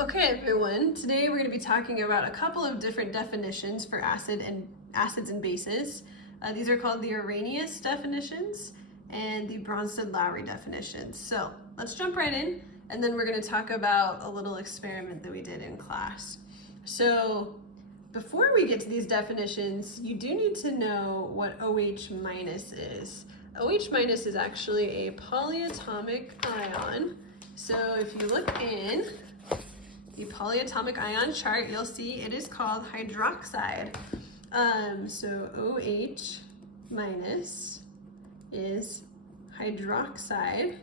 Okay, everyone. Today we're going to be talking about a couple of different definitions for acids and bases. These are called the Arrhenius definitions and the Bronsted-Lowry definitions. So let's jump right in, and then we're going to talk about a little experiment that we did in class. So before we get to these definitions, you do need to know what OH minus is. OH minus is actually a polyatomic ion. So if you look in the polyatomic ion chart, you'll see it is called hydroxide. So OH minus is hydroxide.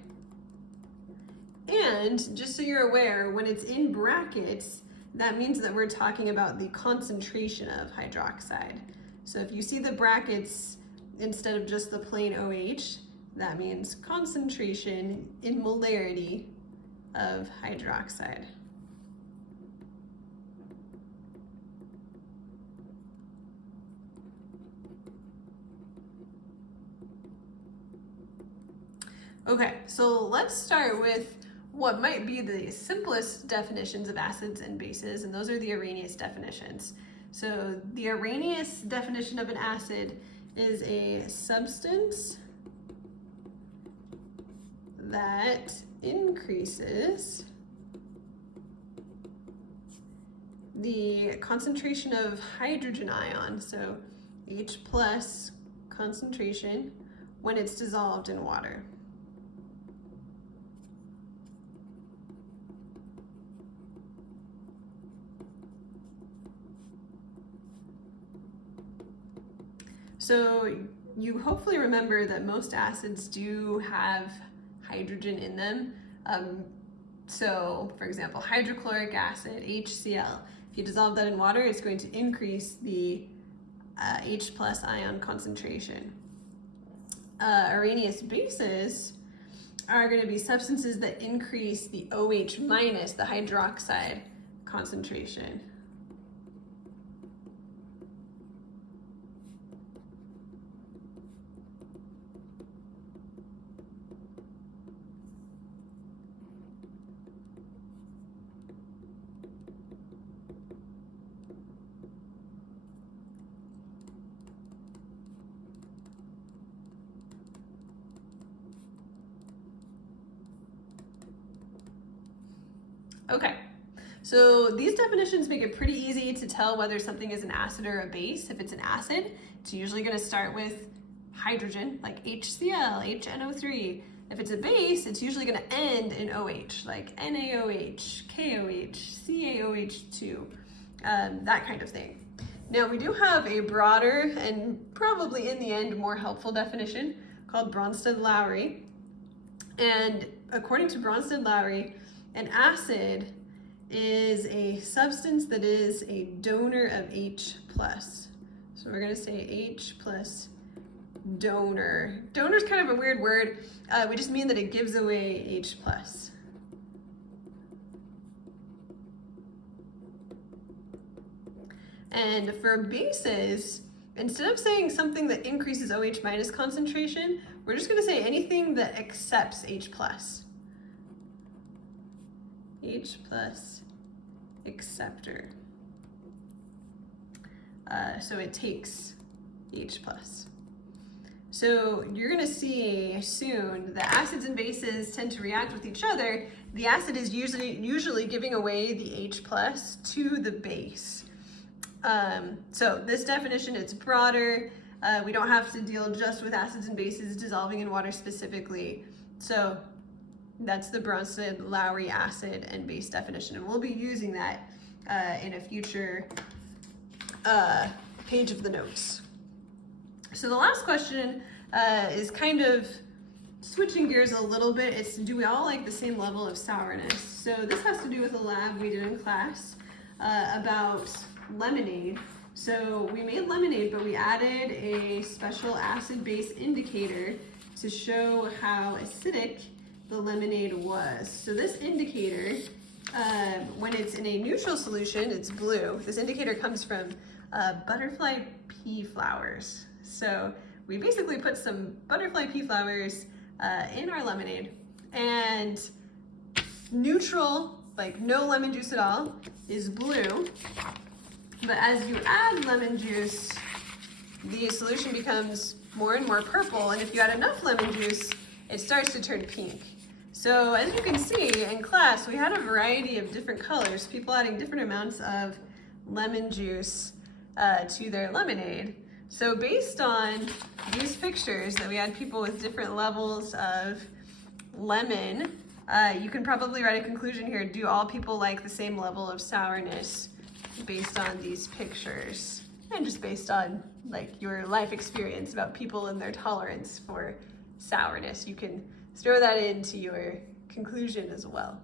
And just so you're aware, when it's in brackets, that means that we're talking about the concentration of hydroxide. So if you see the brackets instead of just the plain OH, that means concentration in molarity of hydroxide. Okay, so let's start with what might be the simplest definitions of acids and bases, and those are the Arrhenius definitions. So the Arrhenius definition of an acid is a substance that increases the concentration of hydrogen ion, so H plus concentration, when it's dissolved in water. So you hopefully remember that most acids do have hydrogen in them. So for example, hydrochloric acid, HCl, if you dissolve that in water, it's going to increase the H plus ion concentration. Arrhenius bases are going to be substances that increase the OH minus, the hydroxide concentration. Okay, so these definitions make it pretty easy to tell whether something is an acid or a base. If it's an acid, it's usually going to start with hydrogen, like HCl, HNO3. If it's a base, it's usually going to end in OH, like NaOH, KOH, CaOH2, that kind of thing. Now, we do have a broader and probably in the end more helpful definition called Bronsted-Lowry. And according to Bronsted-Lowry, an acid is a substance that is a donor of H plus. So we're going to say H plus donor. Donor is kind of a weird word. We just mean that it gives away H plus. And for bases, instead of saying something that increases OH minus concentration, we're just going to say anything that accepts H plus. H plus acceptor. So it takes H plus. So you're going to see soon that acids and bases tend to react with each other. The acid is usually giving away the H plus to the base. So this definition, it's broader. We don't have to deal just with acids and bases dissolving in water specifically. So that's the Bronsted-Lowry acid and base definition, and we'll be using that in a future page of the notes. So the last question is kind of switching gears a little bit. It's, do we all like the same level of sourness? So this has to do with a lab we did in class about lemonade. So we made lemonade, but we added a special acid-base indicator to show how acidic the lemonade was. So this indicator, when it's in a neutral solution, it's blue. This indicator comes from butterfly pea flowers. So we basically put some butterfly pea flowers in our lemonade, and neutral like no lemon juice at all, is blue. But as you add lemon juice, the solution becomes more and more purple, and if you add enough lemon juice, it starts to turn pink. So as you can see in class, we had a variety of different colors, people adding different amounts of lemon juice to their lemonade. So based on these pictures that we had people with different levels of lemon, you can probably write a conclusion here. Do all people like the same level of sourness based on these pictures? And just based on like your life experience about people and their tolerance for sourness. You can throw that into your conclusion as well.